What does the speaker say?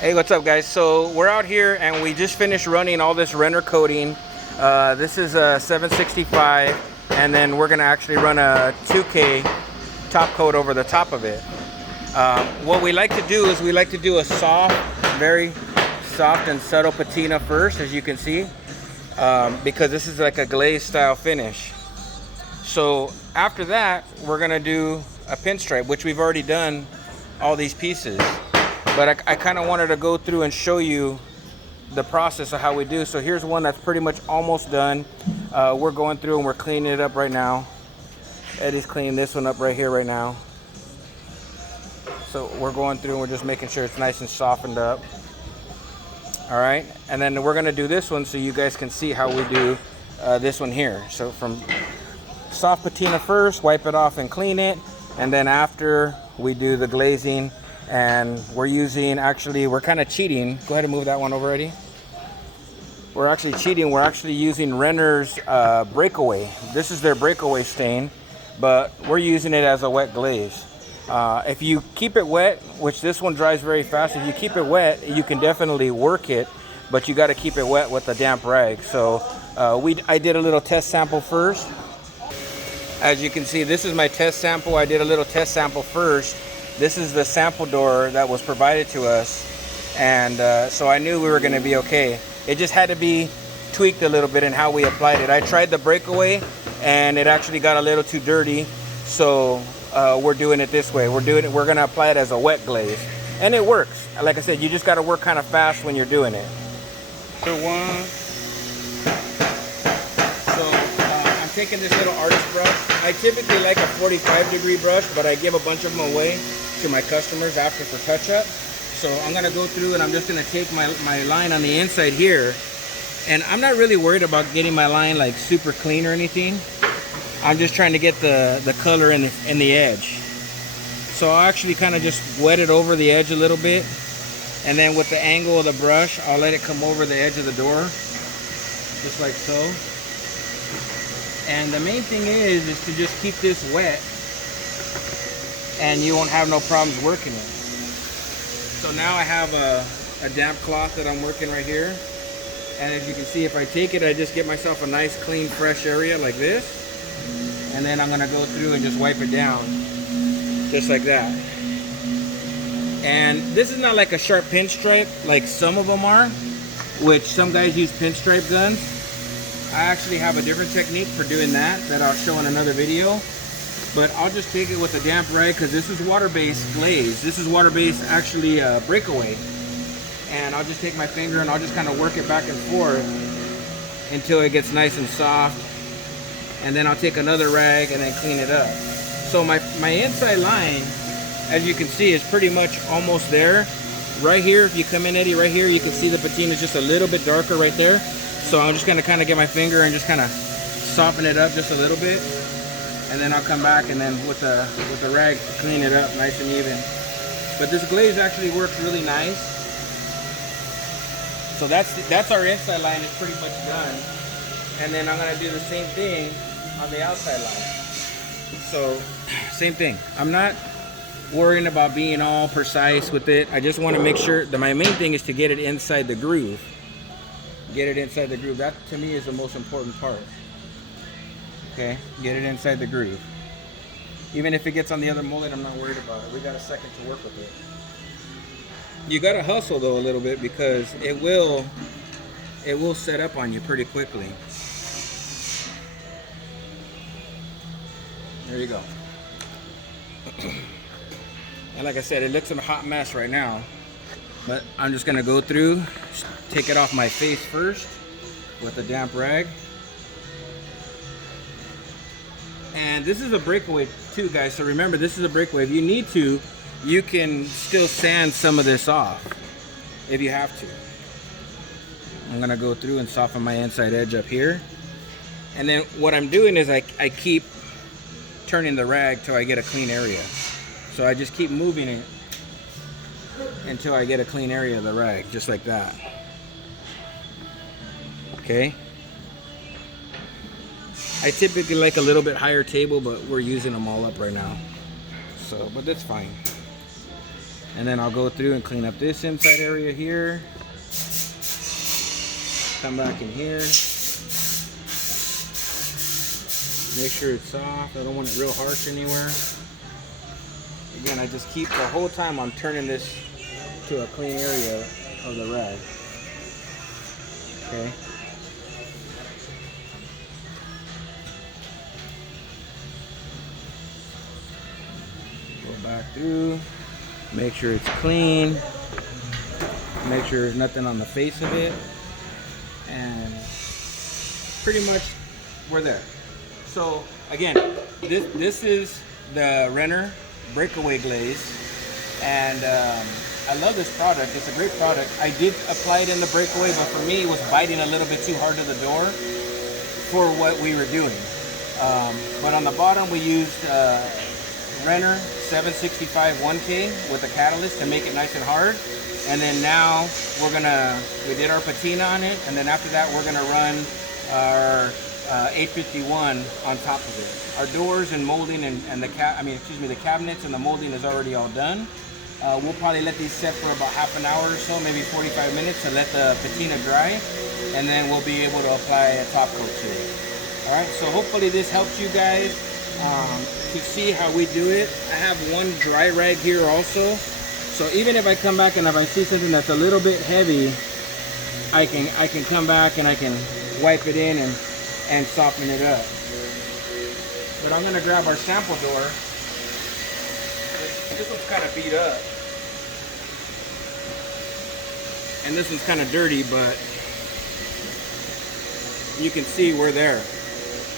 Hey, what's up, guys? So we're out here and we just finished running all this Renner coating. This is a 765, and then we're gonna actually run a 2K top coat over the top of it. What we like to do is we like to do a soft, very soft and subtle patina first, as you can see, because this is like a glaze style finish. So after that, we're gonna do a pinstripe, which we've already done all these pieces. But I kind of wanted to go through and show you the process of how we do. So here's one that's pretty much almost done. We're going through and we're cleaning it up right now. Eddie's cleaning this one up right here right now. So we're going through and we're just making sure it's nice and softened up. All right, and then we're gonna do this one so you guys can see how we do this one here. So from soft patina first, wipe it off and clean it, and then after we do the glazing. And we're using, actually, we're kind of cheating. Go ahead and move that one over, Eddie. We're actually cheating. We're actually using Renner's breakaway. This is their breakaway stain, but we're using it as a wet glaze. If you keep it wet, which this one dries very fast, if you keep it wet, you can definitely work it, but you got to keep it wet with a damp rag. So I did a little test sample first. As you can see, this is my test sample. I did a little test sample first. This is the sample door that was provided to us, and so I knew we were going to be okay. It just had to be tweaked a little bit in how we applied it. I tried the breakaway and it actually got a little too dirty, so we're doing it this way. We're going to apply it as a wet glaze, and it works. Like I said, you just got to work kind of fast when you're doing it. I'm taking this little artist brush. I typically like a 45-degree brush, but I give a bunch of them away to my customers after for touch-up. So I'm gonna go through and I'm just gonna take my line on the inside here. And I'm not really worried about getting my line like super clean or anything. I'm just trying to get the color in the edge. So I'll actually kind of just wet it over the edge a little bit. And then with the angle of the brush, I'll let it come over the edge of the door, just like so. And the main thing is to just keep this wet, and you won't have no problems working it. So now I have a damp cloth that I'm working right here. And as you can see, if I take it, I just get myself a nice, clean, fresh area like this. And then I'm gonna go through and just wipe it down, just like that. And this is not like a sharp pinstripe like some of them are, which some guys use pinstripe guns. I actually have a different technique for doing that I'll show in another video. But I'll just take it with a damp rag, because this is water-based glaze. This is water-based, actually, breakaway. And I'll just take my finger and I'll just kind of work it back and forth until it gets nice and soft. And then I'll take another rag and then clean it up. So my inside line, as you can see, is pretty much almost there. Right here, if you come in, Eddie, right here, you can see the patina is just a little bit darker right there. So I'm just gonna kind of get my finger and just kind of soften it up just a little bit. And then I'll come back and then with the rag clean it up nice and even. But this glaze actually works really nice. So that's our inside line is pretty much done. And then I'm gonna do the same thing on the outside line. So same thing. I'm not worrying about being all precise with it. I just want to make sure that my main thing is to get it inside the groove. Get it inside the groove. That to me is the most important part. Okay, get it inside the groove. Even if it gets on the other mullet, I'm not worried about it. We got a second to work with it. You gotta hustle though a little bit, because it will set up on you pretty quickly. There you go. And like I said, it looks a hot mess right now, but I'm just gonna go through, take it off my face first with a damp rag. And this is a breakaway too, guys, so remember, this is a breakaway. If you need to, you can still sand some of this off if you have to. I'm gonna go through and soften my inside edge up here. And then what I'm doing is I keep turning the rag till I get a clean area. So I just keep moving it until I get a clean area of the rag, just like that. Okay. I typically like a little bit higher table, but we're using them all up right now. So, but that's fine. And then I'll go through and clean up this inside area here. Come back in here. Make sure it's soft. I don't want it real harsh anywhere. Again, I just keep the whole time I'm turning this to a clean area of the rag. Okay. Go back through. Make sure it's clean. Make sure there's nothing on the face of it. And pretty much we're there. So again, this is the Renner breakaway glaze, and I love this product. It's a great product. I did apply it in the breakaway, but for me it was biting a little bit too hard to the door for what we were doing. But on the bottom we used Renner 765 1K with a catalyst to make it nice and hard. And then now we did our patina on it, and then after that we're gonna run our 851 on top of it. Our doors and molding and the cabinets and the molding is already all done. We'll probably let these set for about half an hour or so, maybe 45 minutes to let the patina dry, and then we'll be able to apply a top coat to it. All right, so hopefully this helps you guys to see how we do it. I have one dry rag here also. So even if I come back and if I see something that's a little bit heavy, I can come back and I can wipe it in and soften it up. But I'm gonna grab our sample door. This one's kind of beat up. And this one's kind of dirty, but you can see we're there.